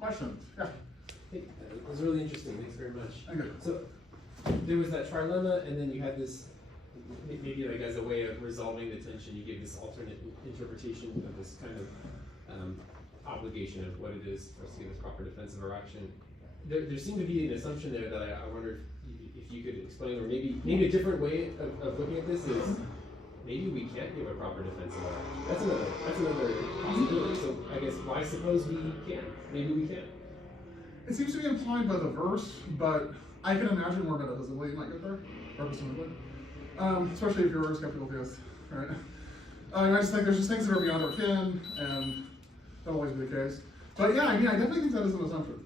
questions? Yeah. It was really interesting. Thanks very much. Okay. So there was that trilemma, and then you had this, maybe like as a way of resolving the tension, you gave this alternate interpretation of this kind of obligation of what it is for us to give a proper defense of our action. There seemed to be an assumption there that I wonder if you could explain, or maybe a different way of looking at this is maybe we can't give a proper defense of our action. That's another possibility. So I guess why suppose we can? Maybe we can. It seems to be implied by the verse, but I can imagine more metaphysically you might get there, representatively. Especially if you're a skeptical theist, right? I just think there's just things that are beyond our kin, and that'll always be the case. But yeah, I definitely think that is an assumption.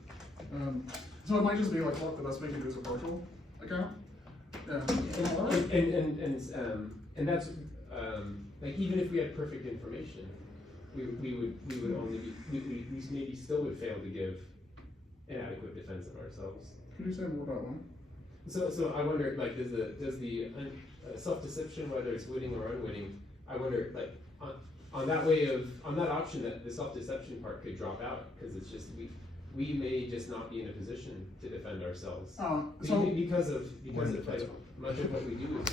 So it might just be like, look, the best we can do is a partial account. Yeah. And that's like even if we had perfect information, we would only be we maybe still would fail to give an adequate defense of ourselves. Can you say more about one? So I wonder, like, does the self-deception, whether it's witting or unwitting, I wonder, like, on that option, that the self-deception part could drop out because it's just we may just not be in a position to defend ourselves because of like, much of what we do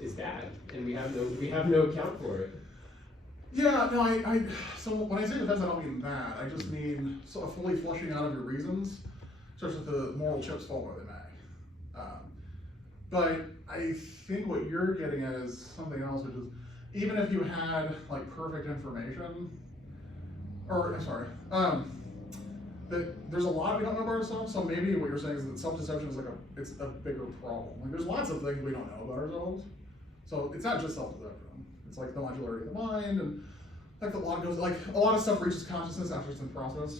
is bad, and we have no account for it. Yeah, no, so when I say defense, I don't mean that. I just mean sort of fully flushing out of your reasons, such that the moral chips fall where they may. But I think what you're getting at is something else, which is even if you had like perfect information, or that there's a lot we don't know about ourselves. So maybe what you're saying is that self-deception is it's a bigger problem. Like there's lots of things we don't know about ourselves. So it's not just self-deception. It's like the modularity of the mind, and like a lot of stuff reaches consciousness after it's in process.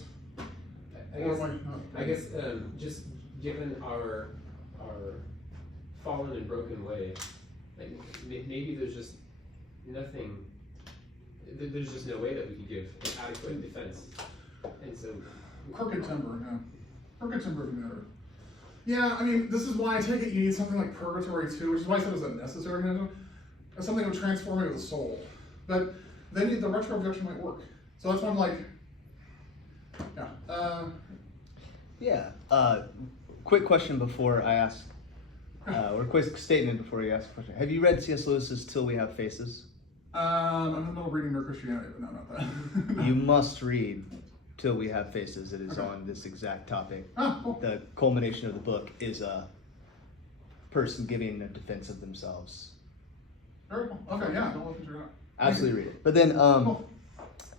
I guess just given our fallen and broken way, like maybe there's just nothing. There's just no way that we could give an adequate defense, and so crooked timber, yeah, crooked timber matter. Yeah, I mean, this is why I take it you need something like purgatory too, which is why I said it was a necessary mechanism. Something of transforming the soul. But then the retro-objection might work. So that's why I'm like, yeah. Quick question before I ask, or quick statement before you ask a question. Have you read C.S. Lewis's Till We Have Faces? I'm in the middle of reading Mere Christianity, but no, not that. You must read Till We Have Faces. It is on this exact topic. Oh, cool. The culmination of the book is a person giving a defense of themselves. Very cool. Okay, yeah, don't look into that. Absolutely read it. But then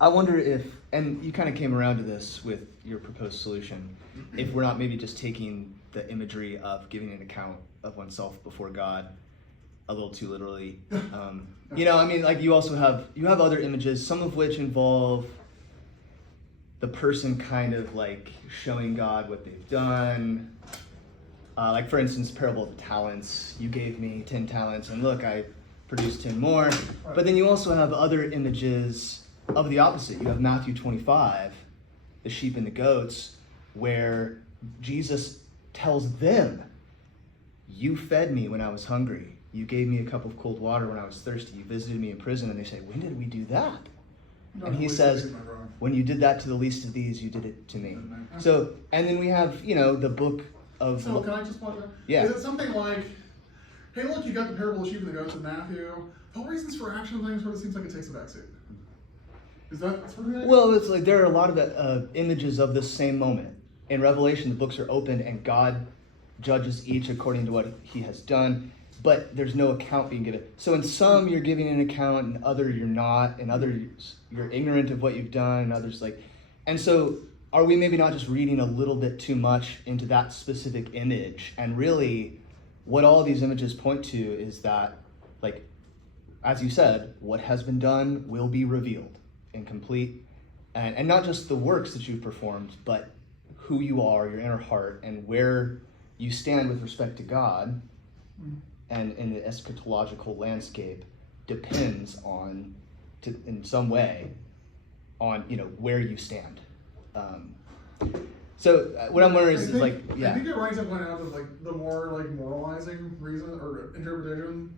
I wonder if, and you kind of came around to this with your proposed solution, if we're not maybe just taking the imagery of giving an account of oneself before God a little too literally. Like you have other images, some of which involve the person kind of like showing God what they've done. Like for instance, parable of the talents. You gave me 10 talents, and look, I produced 10 more. But then you also have other images of the opposite. You have Matthew 25, the sheep and the goats, where Jesus tells them, you fed me when I was hungry. You gave me a cup of cold water when I was thirsty. You visited me in prison. And they say, when did we do that? And he says, when you did that to the least of these, you did it to me. So, and then we have, the book of... So can I just point out? Yeah. Is it something like, hey, look, you got the parable of the sheep and the goats in Matthew. The whole reasons for action thing sort of seems like it takes a backseat. Is that sort of the idea? Well, it's like there are a lot of images of this same moment. In Revelation, the books are opened and God judges each according to what he has done, but there's no account being given. So in some, you're giving an account, and other you're not, and others you're ignorant of what you've done, and others and so are we maybe not just reading a little bit too much into that specific image? And really, what all these images point to is that, like, as you said, what has been done will be revealed and complete, and not just the works that you've performed, but who you are, your inner heart, and where you stand with respect to God and in the eschatological landscape depends on, in some way, on where you stand. So what I'm wondering is I think it runs up point out that the more moralizing reason or interpretation,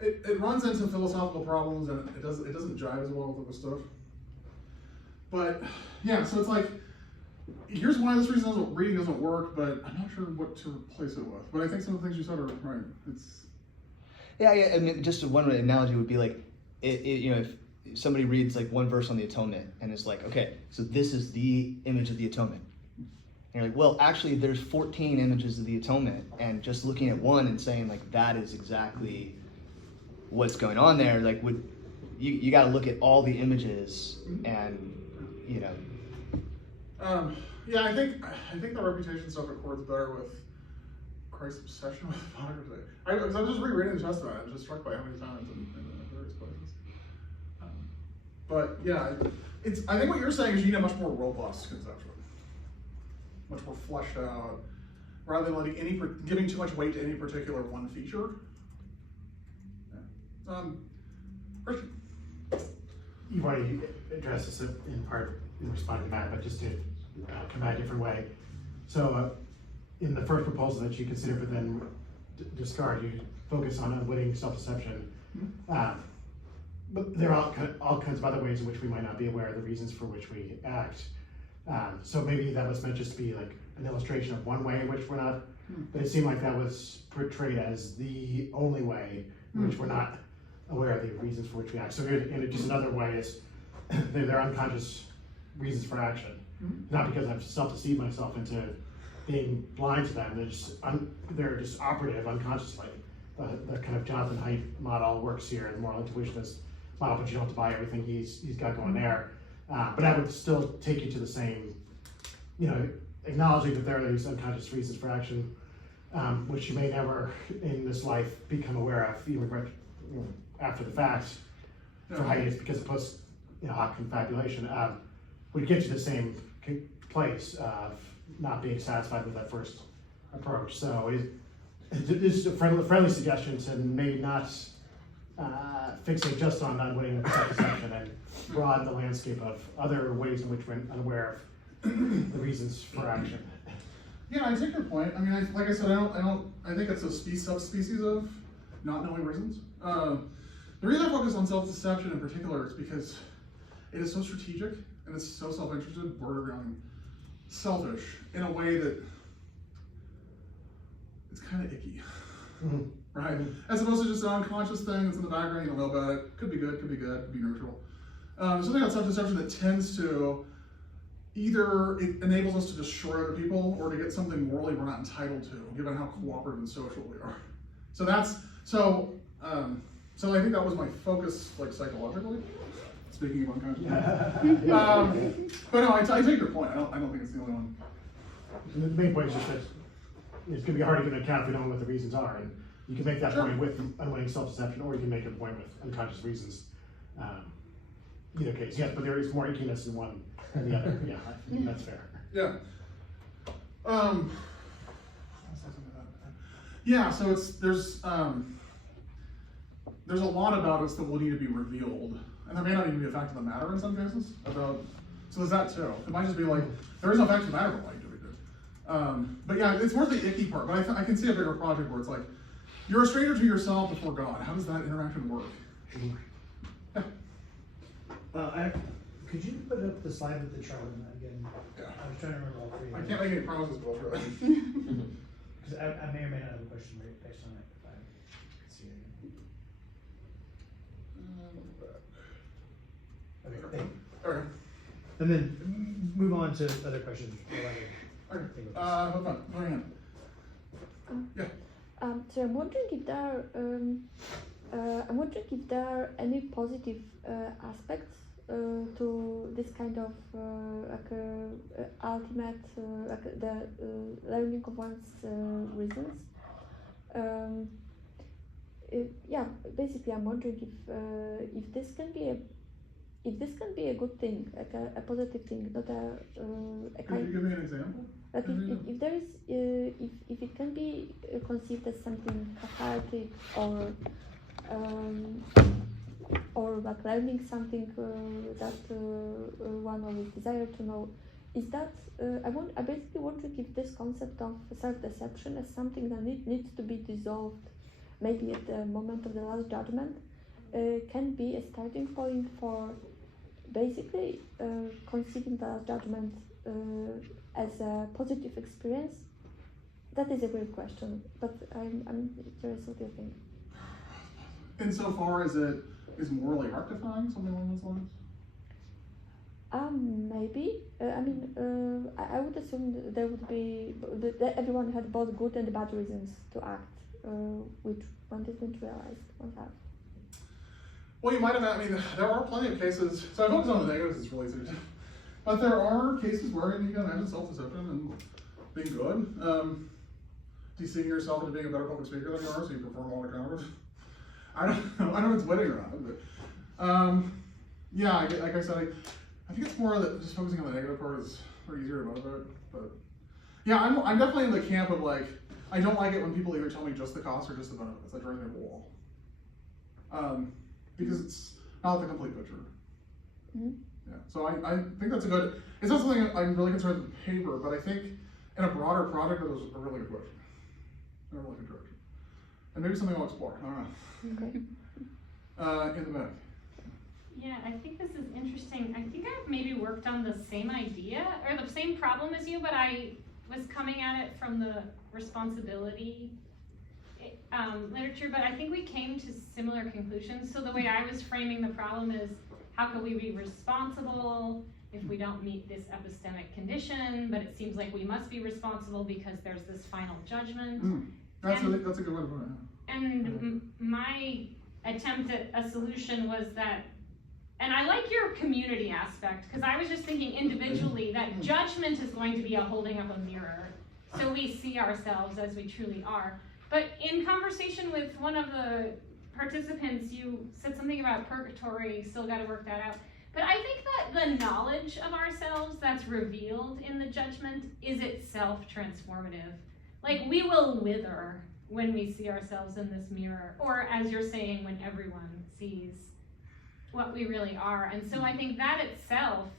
it runs into philosophical problems, and it doesn't jive as well with other stuff. But yeah, so it's like here's why this reading doesn't work, but I'm not sure what to replace it with. But I think some of the things you said are right. Yeah, I mean, just one analogy would be like, if somebody reads like one verse on the atonement and is like, okay, so this is the image of the atonement. And you're like, well, actually, there's 14 images of the atonement, and just looking at one and saying like that is exactly what's going on there, like you got to look at all the images and Yeah, I think the reputation stuff accords better with Christ's obsession with photography. I was just rereading the Testament. I was just struck by how many times in various places. But yeah, I think what you're saying is you need a much more robust conception, much more fleshed out, rather than letting giving too much weight to any particular one feature. Yeah. Christian. You've already addressed this in part in responding to Matt, but just to come at a different way. So in the first proposal that you consider but then discard, you focus on unwitting self-deception. But there are all kinds of other ways in which we might not be aware of the reasons for which we act. So maybe that was meant just to be like an illustration of one way in which we're not, but it seemed like that was portrayed as the only way in which we're not aware of the reasons for which we act. So and just another way is they're unconscious reasons for action. Not because I've self-deceived myself into being blind to them, they're just operative unconsciously. The kind of Jonathan Haidt model works here, the moral intuitionist model, but you don't have to buy everything he's got going there. But that would still take you to the same, acknowledging that there are these unconscious reasons for action, which you may never in this life become aware of, even after the fact. For Haidt, it's because of post hoc confabulation would get you the same place of not being satisfied with that first approach. So it's a friendly suggestion to maybe not fixate just on unwitting self-deception and broaden the landscape of other ways in which we're unaware of the reasons for action. Yeah, I take your point. I mean, like I said, I think it's a subspecies of not knowing reasons. The reason I focus on self-deception in particular is because it is so strategic and it's so self-interested, borderline selfish in a way that it's kind of icky, right? As opposed to just an unconscious thing that's in the background, you don't know about it. Could be good, could be neutral. Something about self-deception that tends to either it enables us to destroy other people or to get something morally we're not entitled to, given how cooperative and social we are. So I think that was my focus, like psychologically. Speaking of unconscious. But no, I take your point. I don't think it's the only one. And the main point is just that it's going to be hard to give an account if we don't know what the reasons are. And you can make that point with unwitting self-deception, or you can make a point with unconscious reasons. Either case, yes, but there is more ickiness in one than the other. Yeah, I think that's fair. Yeah. Yeah. So there's a lot about us that will need to be revealed, and there may not even be a fact of the matter in some cases. So there's that too. It might just be like there is no fact of the matter, but like do we do? But yeah, it's worth the icky part. But I can see a bigger project where it's like you're a stranger to yourself before God. How does that interaction work? Yeah. Could you put up the slide with the chart again? Yeah. I was trying to remember all three. I can't make any promises, but I'll try. Because I may or may not have a question based on it if I could see it. Okay, thank you. Okay. And then move on to other questions. Okay. Hold on. Hang on. Yeah. So I'm wondering if there are any positive aspects to this kind of ultimate the learning of one's reasons. Basically, I'm wondering if this can be a good thing, like a positive thing, not a Could you give me an example? Like if there is, if it can be conceived as something cathartic or like learning something that one always desired to know, is that I basically wonder if this concept of self-deception as something that needs to be dissolved, maybe at the moment of the last judgment, can be a starting point for basically conceiving the judgment as a positive experience? That is a great question, but I'm curious what you think. Insofar as it is morally rectifying, something along those lines? Maybe. I would assume that there would be that everyone had both good and bad reasons to act, which one didn't realize one had. Well, you might have. I mean, there are plenty of cases. So I focus on the negatives. It's really serious, but there are cases where you can imagine self-deception and being good. Deceiving yourself into being a better public speaker than you are, so you perform all the conference. I don't know if it's winning or not, but yeah, like I said, I think it's more that just focusing on the negative part is easier to motivate. But yeah, I'm definitely in the camp of like, I don't like it when people either tell me just the cost or just the benefits. I drive me up a wall. Because it's not the complete picture. Mm-hmm. Yeah, so I think that's a good, it's not something I'm really concerned with the paper, but I think in a broader project, it was a really good question. In a really good direction. And maybe something I'll explore, I don't know. Okay. In the back. Yeah, I think this is interesting. I think I've maybe worked on the same idea or the same problem as you, but I was coming at it from the responsibility literature, but I think we came to similar conclusions. So the way I was framing the problem is, how can we be responsible if we don't meet this epistemic condition, but it seems like we must be responsible because there's this final judgment. That's a good way to put it. And my attempt at a solution was that, and I like your community aspect, because I was just thinking individually that judgment is going to be a holding up a mirror, so we see ourselves as we truly are. But in conversation with one of the participants, you said something about purgatory, still got to work that out. But I think that the knowledge of ourselves that's revealed in the judgment is itself transformative. Like, we will wither when we see ourselves in this mirror, or as you're saying, when everyone sees what we really are. And so I think that itself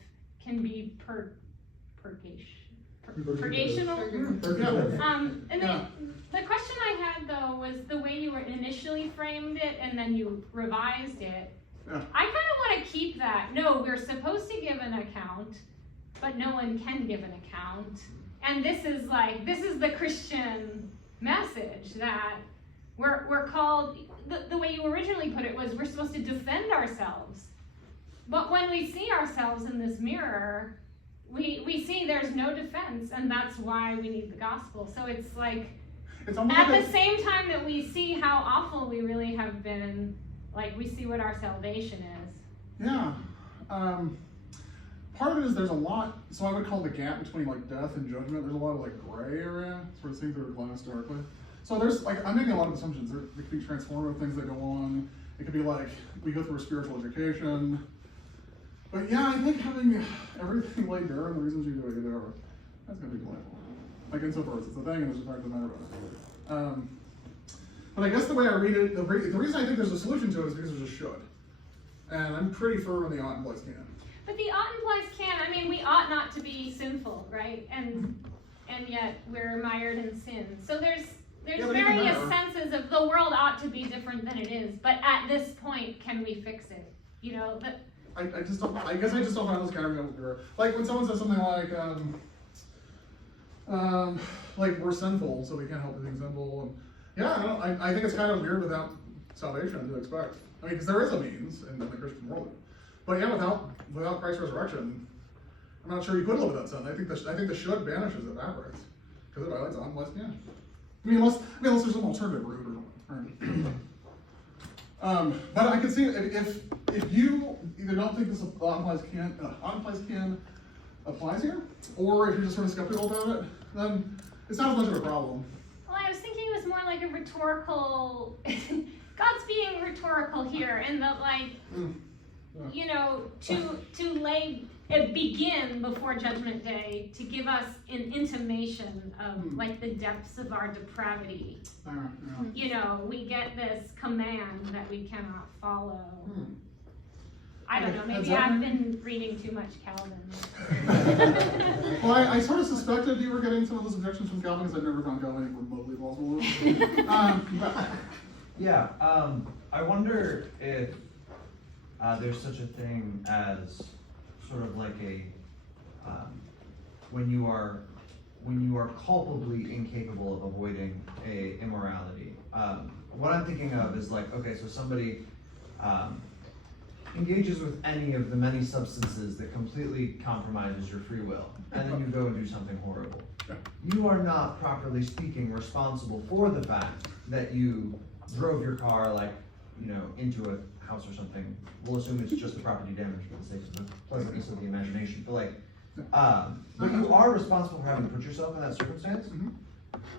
can be purgational. And then the question I had though was the way you were initially framed it and then you revised it. Yeah. I kind of want to keep that. No, we're supposed to give an account, but no one can give an account. And this is the Christian message that we're called, the way you originally put it was we're supposed to defend ourselves. But when we see ourselves in this mirror, we see there's no defense, and that's why we need the gospel. So it's like, at the same time that we see how awful we really have been, like we see what our salvation is. Yeah. Part of it is there's a lot, so I would call the gap between like death and judgment, there's a lot of like gray area, sort of things that are glassed darkly. So there's like, I'm making a lot of assumptions. There could be transformative things that go on. It could be like, we go through a spiritual education. But yeah, I think having everything laid bare and the reasons you do it, that's gonna be delightful. Like insofar as it's a thing and there's a fact of the matter about it. But I guess the way I read it, the reason I think there's a solution to it is because there's a should. And I'm pretty firm in the ought implies can. But the ought implies can. I mean, we ought not to be sinful, right? And yet we're mired in sin. So there's various senses of the world ought to be different than it is. But at this point, can we fix it? You know, that. I guess I just don't find those counterexamples. Like when someone says something like we're sinful, so we can't help being sinful. And yeah, I think it's kind of weird without salvation to expect. I mean, because there is a means in the Christian world. But yeah, without Christ's resurrection, I'm not sure you could live without sin. I think the should vanishes, evaporates, because it violates ought implies can. I mean, unless there's some alternative route or something. But I could see if you either don't think this ought implies can applies here, or if you're just sort of skeptical about it, then it's not as much of a problem. Well, I was thinking it was more like a rhetorical. God's being rhetorical here, in that you know, to begin before Judgment Day to give us an intimation of like the depths of our depravity. You know, we get this command that we cannot follow. I don't know, maybe I've been reading too much Calvin. Well, I sort of suspected you were getting some of those objections from Calvin because I've never found Calvin remotely plausible. I wonder if there's such a thing as sort of like a, when you are culpably incapable of avoiding a immorality. What I'm thinking of is like, okay, so somebody engages with any of the many substances that completely compromises your free will, and then you go and do something horrible. You are not, properly speaking, responsible for the fact that you drove your car, like, you know, into a house or something. We'll assume it's just a property damage for the sake of the pleasantness of the imagination. But like, but you are responsible for having put yourself in that circumstance.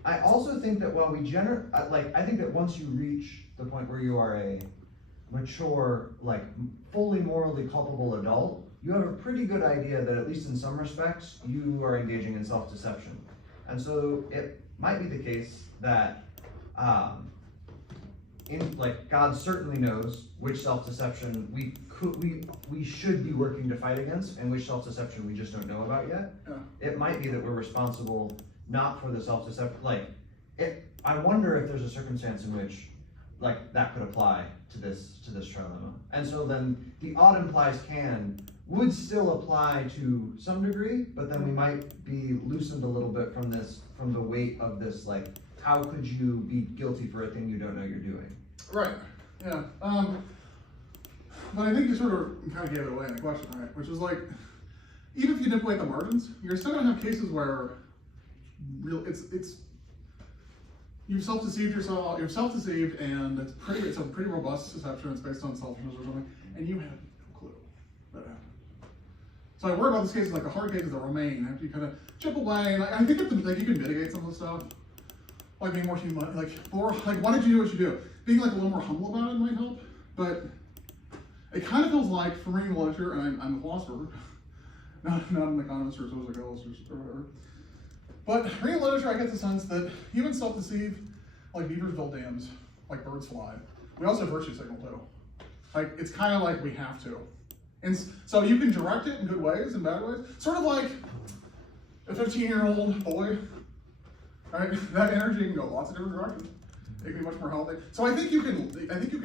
I also think that while we I think that once you reach the point where you are a mature, like fully morally culpable adult, you have a pretty good idea that at least in some respects, you are engaging in self-deception. And so it might be the case that God certainly knows which self-deception we should be working to fight against and which self-deception we just don't know about yet. It might be that we're responsible not for the self-deception, I wonder if there's a circumstance in which that could apply to this trilemma. And so then the odd implies can would still apply to some degree, but then we might be loosened a little bit from the weight of this, like, how could you be guilty for a thing you don't know you're doing? Right, yeah. But I think you sort of kind of gave it away in the question, right? Which is like, even if you manipulate the margins, you're still gonna have cases where you've self-deceived yourself, and it's a pretty robust deception, it's based on selfishness or something, and you have no clue that happened. So I worry about this case, like the hard cases that remain, after you kind of chip away, and I think you can mitigate some of the stuff, like being more human, why did you do what you do? Being like a little more humble about it might help, but it kind of feels like, from reading the literature, and I'm a philosopher, not an economist or a sociologist or whatever, but reading literature, I get the sense that humans self-deceive, like beavers build dams, like birds fly. We also have virtue signal too. Like, it's kind of like we have to. And so you can direct it in good ways and bad ways. Sort of like a 15-year-old boy, right? That energy can go lots of different directions. It can be much more healthy. So I think you can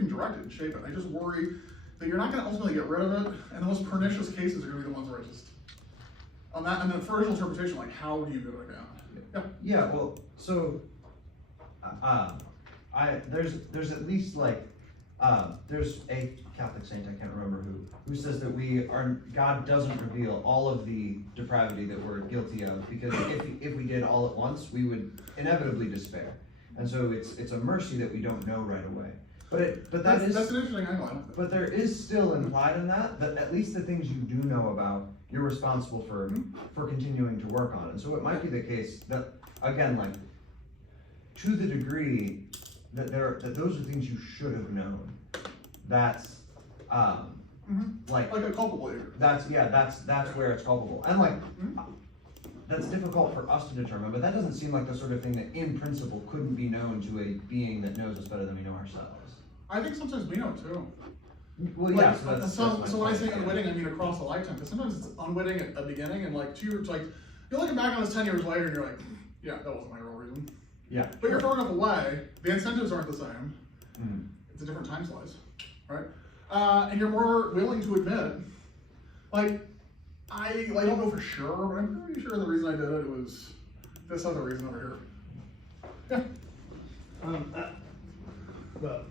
direct it and shape it. I just worry that you're not going to ultimately get rid of it, and the most pernicious cases are going to be the ones where I just, on that, and then first interpretation, like, how do you do it again? Yeah, well, so there's at least there's a Catholic saint, I can't remember who says that God doesn't reveal all of the depravity that we're guilty of, because if we did all at once, we would inevitably despair. And so it's a mercy that we don't know right away. But that's an interesting angle. But there is still implied in that at least the things you do know about, you're responsible for continuing to work on. And so it might be the case that, again, like, to the degree that those are things you should have known, that's like a culpable error. That's where it's culpable. And that's difficult for us to determine, but that doesn't seem like the sort of thing that in principle couldn't be known to a being that knows us better than we know ourselves. I think sometimes we know too. Well, yeah. So when I say unwitting, I mean across a lifetime. Because sometimes it's unwitting at the beginning, and like 2 years, like you're looking back on this 10 years later, and you're like, yeah, that wasn't my real reason. Yeah. But you're throwing up away. The incentives aren't the same. It's a different time slice, right? And you're more willing to admit, like, I don't know for sure, but I'm pretty sure the reason I did it was this other reason over here. Yeah. Well,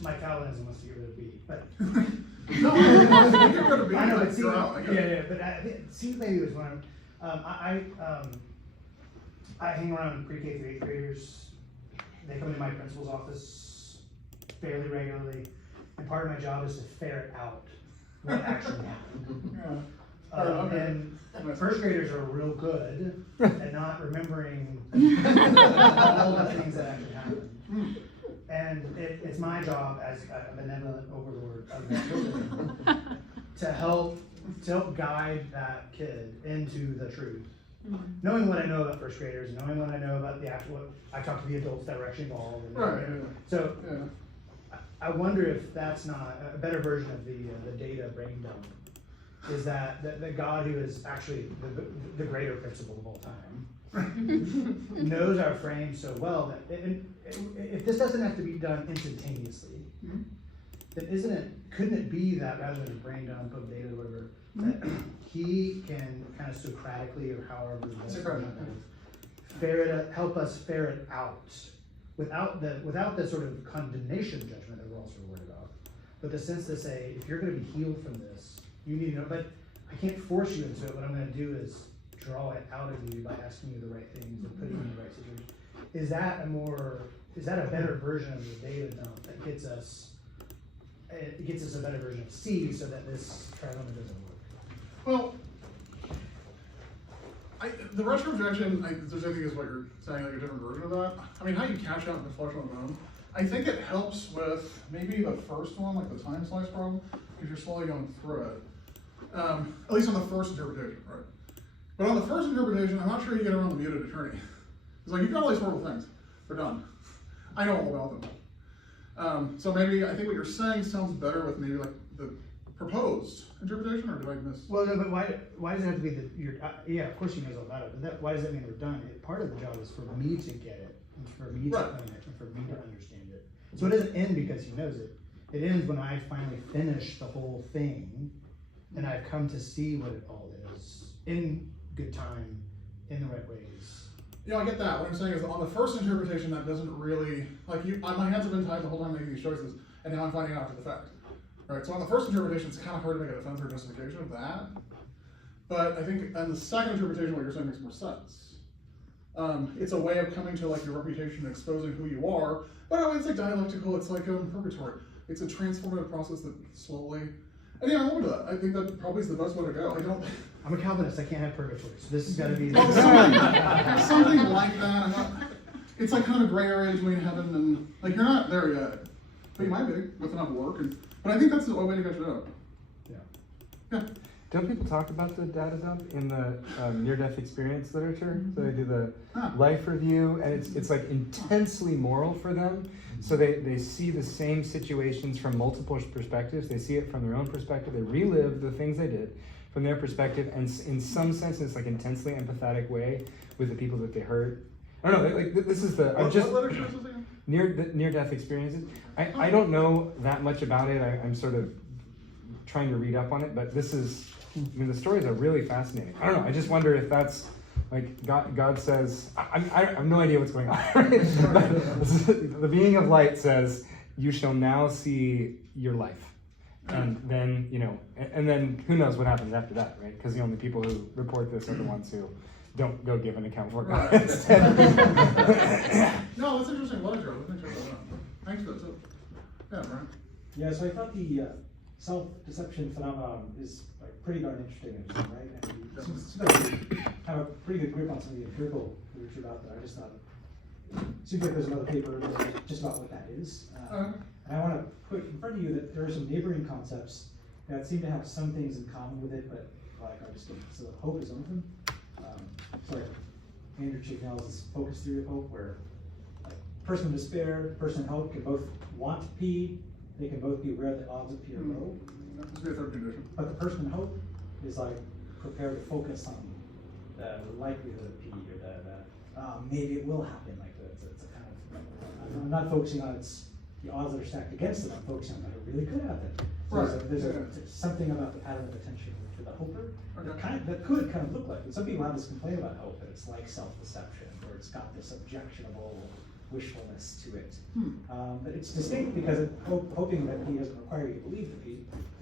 my Calvinism wants to get rid of B, but No, I get rid of B. I know, but That's see, out. but it seems maybe it was one. I hang around pre-K through 8th graders. They come into my principal's office fairly regularly, and part of my job is to ferret out what actually happened. And first graders are real good at not remembering all the things that actually happened. And it's my job as a benevolent overlord of that children to help guide that kid into the truth. Knowing what I know about first graders, knowing what I know about the actual, I talk to the adults that were actually involved. So I wonder if that's not a better version of the data brain dump. Is that the God who is actually the greater principle of all time knows our frame so well that if this doesn't have to be done instantaneously, then couldn't it be that rather than a brain dump of data or whatever, that he can kind of Socratically or however help us ferret out without the sort of condemnation judgment that we're also worried about, but the sense to say, if you're going to be healed from this, you need to know, but I can't force you into it. What I'm going to do is draw it out of you by asking you the right things and putting you in the right situation. Is that a better version of the data dump that gets us a better version of C so that this trilemma doesn't work? Well, the retrojection, I think is what you're saying, like a different version of that. I mean, how you catch out the flesh on the bone, I think it helps with maybe the first one, like the time slice problem, because you're slowly going through it. At least on the first interpretation, right? But on the first interpretation, I'm not sure you get around the muted attorney. It's like, you've got all these horrible things. They're done. I know all about them. So maybe, I think what you're saying sounds better with maybe like the proposed interpretation, or did I miss? Well, no, but why does it have to be yeah, of course he knows all about it, but why does that mean we're done? Part of the job is for me to get it, and for me to own it, and for me to understand it. So it doesn't end because he knows it. It ends when I finally finish the whole thing, and I've come to see what it all is, in good time, in the right ways. Yeah, I get that. What I'm saying is, on the first interpretation, that doesn't really, like, my hands have been tied the whole time making these choices, and now I'm finding out after the fact. Right, so on the first interpretation, it's kind of hard to make a defense or justification of that. But I think on the second interpretation, what you're saying makes more sense. It's a way of coming to like your reputation and exposing who you are. But it's like dialectical, it's like purgatory. It's a transformative process that slowly, and yeah, I'm open to that. I think that probably is the best way to go. I'm a Calvinist, I can't have purgatory, so this has got to be... something like that. It's like kind of a gray area between heaven and, like, you're not there yet. But you might be, with enough work. But I think that's the way to get it up. Yeah. Don't people talk about the data dump in the near-death experience literature? So they do the life review, and it's like intensely moral for them. So they see the same situations from multiple perspectives. They see it from their own perspective. They relive the things they did from their perspective, and in some sense, it's like intensely empathetic way with the people that they hurt. I don't know. Like this is the what literature is this again? Near-death experiences. I don't know that much about it. I'm sort of trying to read up on it, but the stories are really fascinating. I don't know. I just wonder if that's like God says. I have no idea what's going on. Right? The being of light says, "You shall now see your life," and then and then who knows what happens after that, right? Because the only people who report this are the ones who don't go give an account for it. Right. No, that's interesting literature. Thanks for that too. Yeah, Brian. Yeah, so I thought the self-deception phenomenon is like pretty darn interesting in its own right, and it seems like you have a pretty good grip on some of the empirical literature about that. I just thought it seems like there's another paper just about what that is. And I want to put in front of you that there are some neighboring concepts that seem to have some things in common with it, but like are distinct. So hope is one of them. Andrew Chignell's focus theory of hope, where like person in despair, person in hope can both want P, they can both be aware that odds of P are low. That must be a third condition. But the person in hope is like prepared to focus on the likelihood of P, or that maybe it will happen. Like it's a kind of, I'm not focusing on the odds that are stacked against it. I'm focusing on that it really could happen. So Right. there's something about the pattern of attention for the hoper that could kind of look like it. Some people have this complaint about hope, that it's like self-deception, or it's got this objectionable wishfulness to it. But it's distinct because hoping that P doesn't require you to believe the P,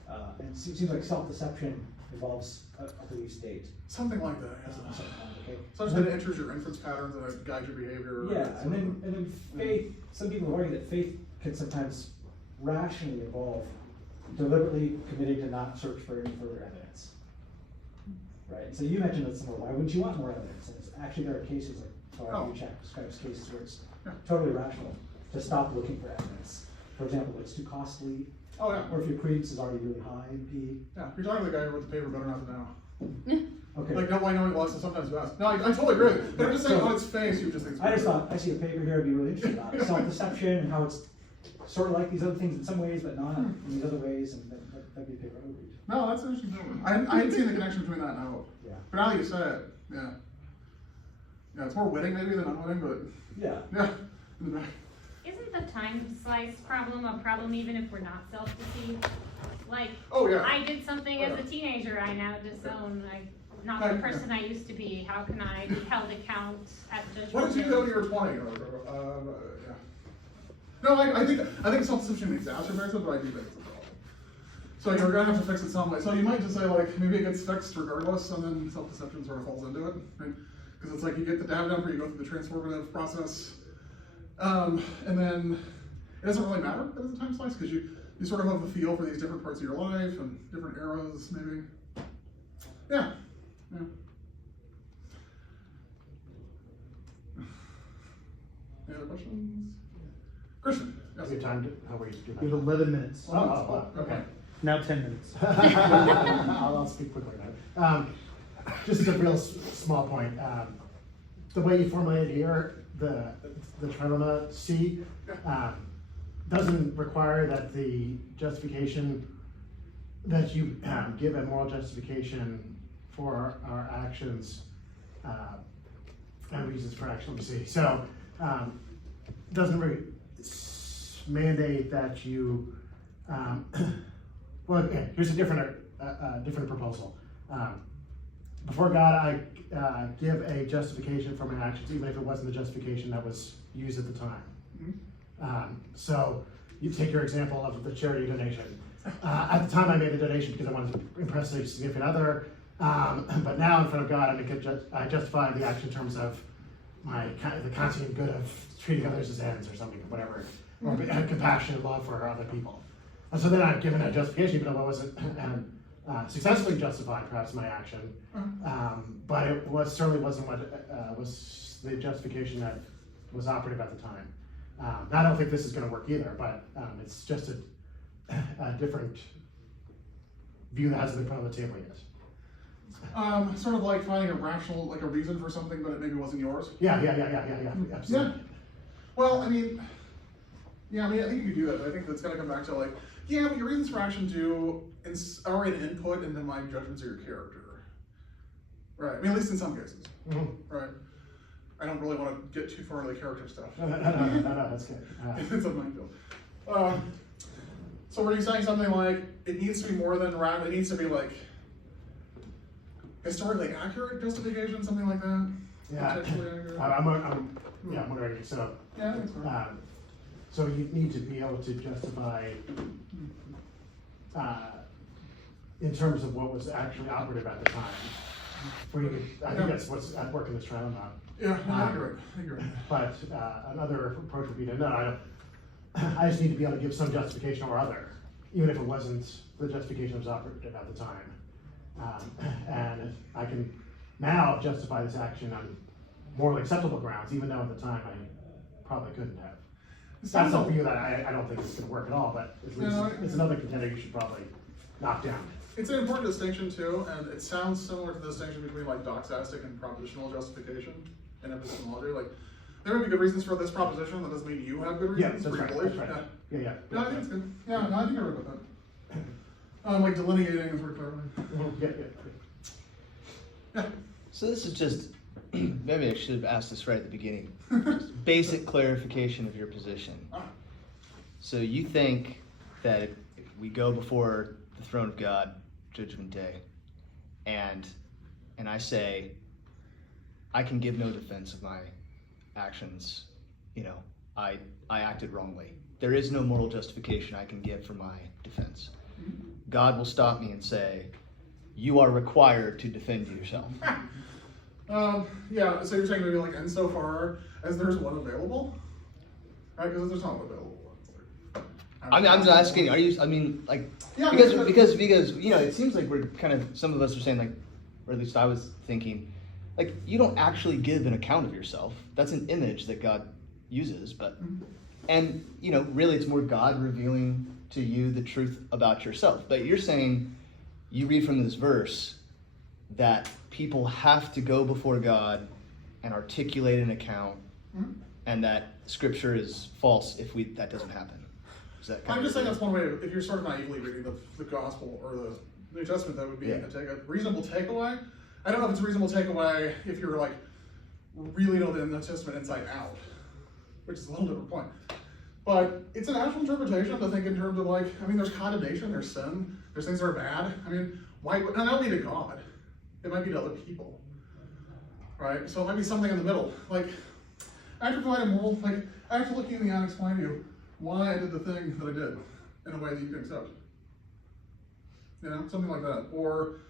and it seems like self-deception involves a belief state. Something like that, yes. Okay. Such that it enters your inference patterns and it guides your behavior. Yeah, and then faith, some people argue that faith can sometimes rationally involve deliberately committing to not search for any further evidence. Right? So you mentioned that somewhere, why wouldn't you want more evidence? And actually there are cases like Buchak describes cases where it's totally rational to stop looking for evidence. For example, it's too costly. Oh yeah. Or if your credence is already really high in P. Yeah, you're talking to the guy who wrote the paper Better Not to Know. Okay. Like, why knowing less is sometimes best. No, I totally agree with you. But I'm just saying on its face, you just think it's I just thought, I see a paper here I'd be really interested about self-deception and how it's sort of like these other things in some ways, but not in these other ways, and that'd be a paper I would read. No, that's an interesting paper. I hadn't seen the connection between that and hope. Yeah. But now that you say it, yeah. Yeah, it's more witting maybe than unwitting, but Yeah. yeah. In the back. isn't the time slice problem a problem even if we're not self-deceived? Like, Oh, yeah. I did something as a teenager, I now disown, like, not the person I used to be. How can I be held account at judgment? What did you do when you were 20? Yeah. No, I think self-deception exacerbates it, but I do think it's a problem. So you're gonna have to fix it some way. So you might just say like, maybe it gets fixed regardless, and then self-deception sort of falls into it, right? Because it's like you get the data dumper, you go through the transformative process, and then it doesn't really matter that it's a time slice, because you sort of have the feel for these different parts of your life and different eras, maybe. Yeah. Yeah. Any other questions? Christian? Yes. Have you time to, how are you doing? We have 11 minutes. Okay. Now 10 minutes. I'll speak quickly now. Just as a real small point, the way you formulated here, the trilemma C, doesn't require that the justification, that you give a moral justification for our actions and reasons for action. Let me see. So, doesn't really mandate that you. Well, okay, here's a different proposal. Before God, I give a justification for my actions, even if it wasn't the justification that was used at the time. Mm-hmm. So you take your example of the charity donation. At the time, I made the donation because I wanted to impress a significant other. But now, in front of God, I justify the action in terms of the constant good of treating others as ends or something, whatever, or compassion and love for other people. And so then I've given a justification, even though I wasn't successfully justified, perhaps, my action. But it certainly wasn't what was the justification that was operative at the time. I don't think this is going to work either, but it's just a different view that hasn't been put on the table yet. Sort of like finding a rational, like a reason for something, but it maybe wasn't yours. Yeah, absolutely. Yeah. Well, I think you could do that, but I think that's gonna come back to like, yeah, but your reasons for action are an input into my judgments of your character. Right, I mean, at least in some cases. Mm-hmm. Right. I don't really want to get too far into the character stuff. No, that's good. It's a minefield. So were you saying something like, it needs to be more than it needs to be like, historically accurate justification, something like that? Yeah, I'm wondering, so, Yeah, that's right. so you need to be able to justify, in terms of what was actually operative at the time. I think that's what's at work in this trial now. Yeah, no, I agree. But another approach would be to, I just need to be able to give some justification or other, even if it wasn't the justification that was operative at the time. And I can now justify this action on morally acceptable grounds, even though at the time I probably couldn't have. That's a view that I don't think is going to work at all, but at least it's another contender you should probably knock down. It's an important distinction too, and it sounds similar to the distinction between like doxastic and propositional justification in epistemology. Like, there may be good reasons for this proposition, that doesn't mean you have good reasons for your belief. That's right. Yeah. No, I think it's good. Yeah, no, I think I read about that. Like delineating is sort of clarifying. Yeah. So this is just, maybe I should have asked this right at the beginning. Just basic clarification of your position. So you think that if we go before the throne of God, Judgment Day, and I say, I can give no defense of my actions, I acted wrongly. There is no moral justification I can give for my defense. God will stop me and say, you are required to defend yourself. Yeah, so you're saying maybe like insofar as there's one available? Right, because there's not one available. I'm just asking, because it seems like we're kind of, some of us are saying like, or at least I was thinking, like, you don't actually give an account of yourself. That's an image that God uses, but, and really it's more God revealing to you the truth about yourself. But you're saying, you read from this verse that people have to go before God and articulate an account, and that Scripture is false if that doesn't happen. Is that kind I'm of just saying that's one way, if you're sort of naively reading the Gospel or the New Testament, that would be a reasonable takeaway. I don't know if it's a reasonable takeaway if you're like really know the New Testament inside out, which is a little different point. But it's a natural interpretation to think in terms of like, I mean, there's condemnation, there's sin, there's things that are bad. I mean, why, and that would be to God. It might be to other people, right? So it might be something in the middle. Like, I have to provide a moral, like, I have to look you in the eye and explain to you why I did the thing that I did in a way that you can accept. You know, something like that. Or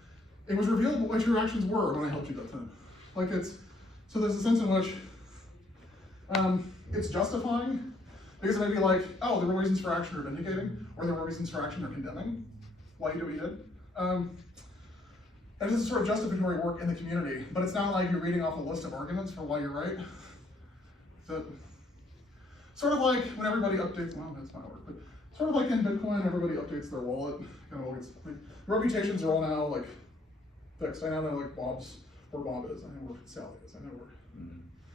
it was revealed what your actions were when I helped you that time. Like so there's a sense in which it's justifying, because it might be like, oh, there were reasons for action or vindicating, or there were reasons for action or condemning why you did what you did. And this is sort of justificatory work in the community, but it's not like you're reading off a list of arguments for why you're right. So, sort of like when everybody updates, well, that's my word, but sort of like in Bitcoin, everybody updates their wallet. Kind of always, like, reputations are all now like fixed. I now know like Bob's where Bob is. I know where Sally is. I know where,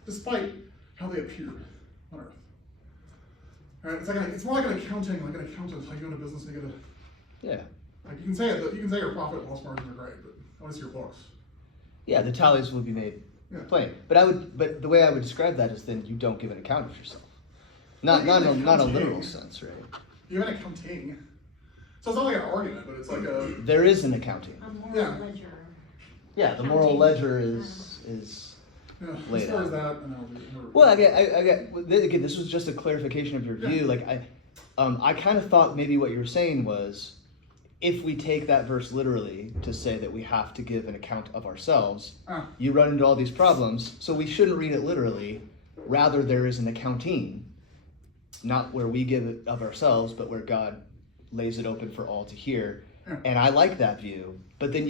despite how they appeared on Earth. All right, it's more like an accounting, like an accountant, like you own a business and you get a, Yeah. like you can say your profit and loss margins are great, but I want to see your books. Yeah, the tallies will be made Yeah. plain. But the way I would describe that is then you don't give an account of yourself. Not a literal sense, right? You have an accounting. So it's not like an argument, but it's like a. There is an accounting. A moral Yeah. ledger. Yeah, the moral Accounting. ledger is Yeah, laid as far as out. that analogy. Well, again, this was just a clarification of your view. Yeah. Like I kind of thought maybe what you were saying was, if we take that verse literally to say that we have to give an account of ourselves, you run into all these problems. So we shouldn't read it literally. Rather, there is an accounting, not where we give it of ourselves, but where God lays it open for all to hear. Yeah. And I like that view. But then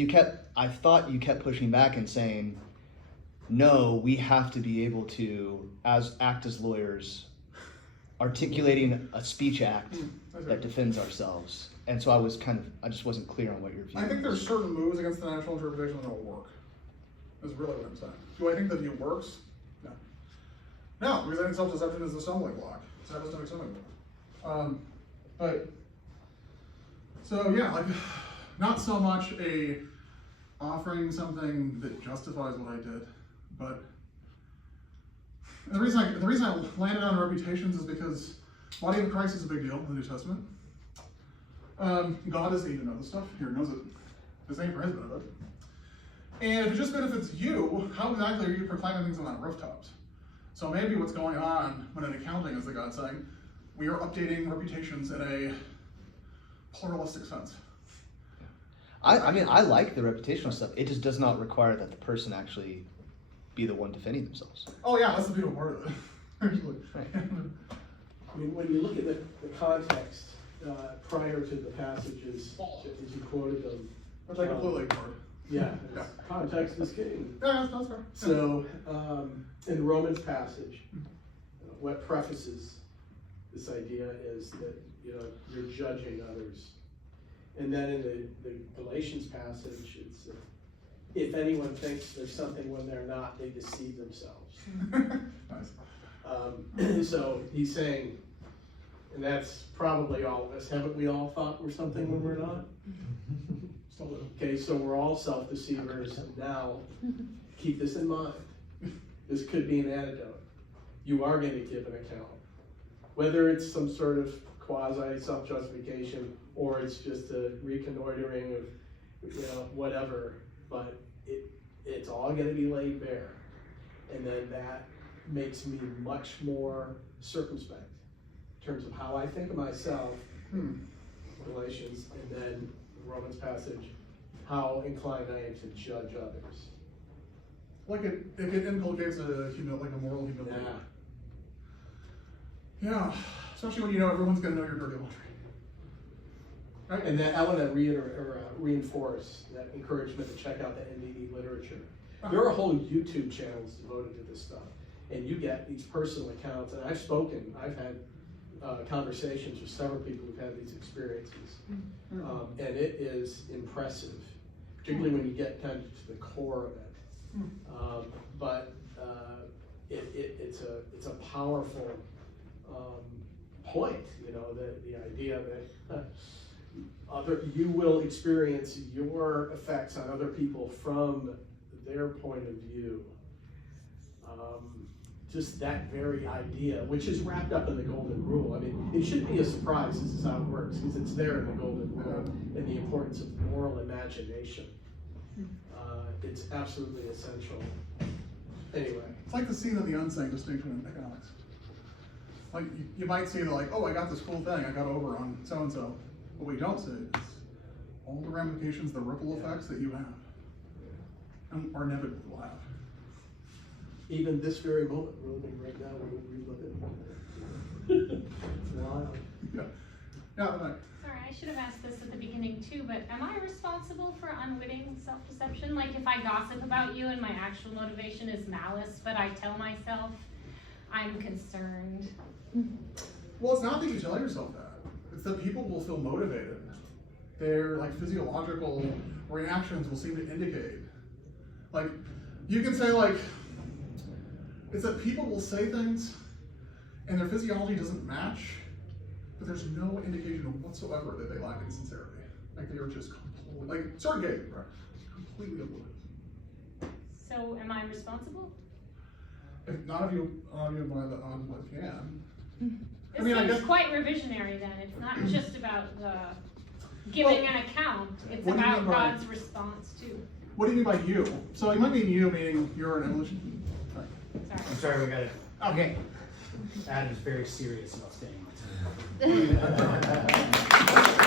I thought you kept pushing back and saying, no, we have to be able to act as lawyers, articulating a speech act that defends ourselves. And so I just wasn't clear on what your view I think was. there's certain moves against the natural interpretation that don't work. Is really what I'm saying. Do I think the view works? No. No, because I think self-deception is a stumbling block. It's not a stumbling block. But so yeah, like not so much a offering something that justifies what I did, but the reason I landed on reputations is because body of Christ is a big deal in the New Testament. God doesn't even know this stuff. He knows it. His name for his benefit. And if it just benefits you, how exactly are you proclaiming things on rooftops? So maybe what's going on when in accounting is that God saying, we are updating reputations in a pluralistic sense. I mean, I like the reputational stuff. It just does not require that the person actually be the one defending themselves. Oh yeah, that's the beautiful part of it. Actually. Right. I mean, when you look at the context prior to the passages, as you quoted them. Which I completely ignored. Yeah, Yeah. context is king. Yeah, that's fair. So, in Romans passage, what prefaces this idea is that, you're judging others. And then in the Galatians passage, it's, if anyone thinks there's something when they're not, they deceive themselves. Nice. So he's saying, and that's probably all of us, haven't we all thought we're something when we're not? Still do. Okay, so we're all self-deceivers, and now, keep this in mind. This could be an antidote. You are going to give an account. Whether it's some sort of quasi-self-justification, or it's just a reconnoitering of, whatever, but it's all going to be laid bare. And then that makes me much more circumspect in terms of how I think of myself, Galatians, and then Romans passage, how inclined I am to judge others. Like it inculcates a moral humility. Yeah, especially when you know everyone's gonna know your dirty laundry. Right? And that I want to reinforce that encouragement to check out the NDE literature. There are whole YouTube channels devoted to this stuff, and you get these personal accounts. And I've had conversations with several people who've had these experiences, and it is impressive, particularly when you get kind of to the core of it. But it's a powerful point, the idea that you will experience your effects on other people from their point of view. just that very idea, which is wrapped up in the golden rule. I mean, it shouldn't be a surprise, this is how it works, because it's there in the golden rule, and the importance of moral imagination. It's absolutely essential. Anyway. It's like the seen and the unseen distinction in economics. Like, you might see that, like, oh, I got this cool thing I got over on so-and-so. What we don't see is all the ramifications, the ripple effects that you have, and are inevitably will have. Even this very moment, we're living right now, we relive it. It's wild. Yeah. Yeah, right. Sorry, I should have asked this at the beginning too, but am I responsible for unwitting self-deception? Like if I gossip about you and my actual motivation is malice, but I tell myself I'm concerned? Well, it's not that you tell yourself that. It's that people will feel motivated. Their like physiological reactions will seem to indicate. Like, you can say like, it's that people will say things and their physiology doesn't match, but there's no indication whatsoever that they lack in sincerity. Like they are just completely, like, sorry, gay, right? Completely oblivious. So am I responsible? If none of you by the onward can. This I mean, I seems guess, quite revisionary then. It's not just about the giving an account, it's what do you about mean by- God's response too. what do you mean by you? So you might mean you, meaning you're an evolution. Sorry. Sorry. I'm sorry, we got it. Okay. Adam's very serious about staying on time.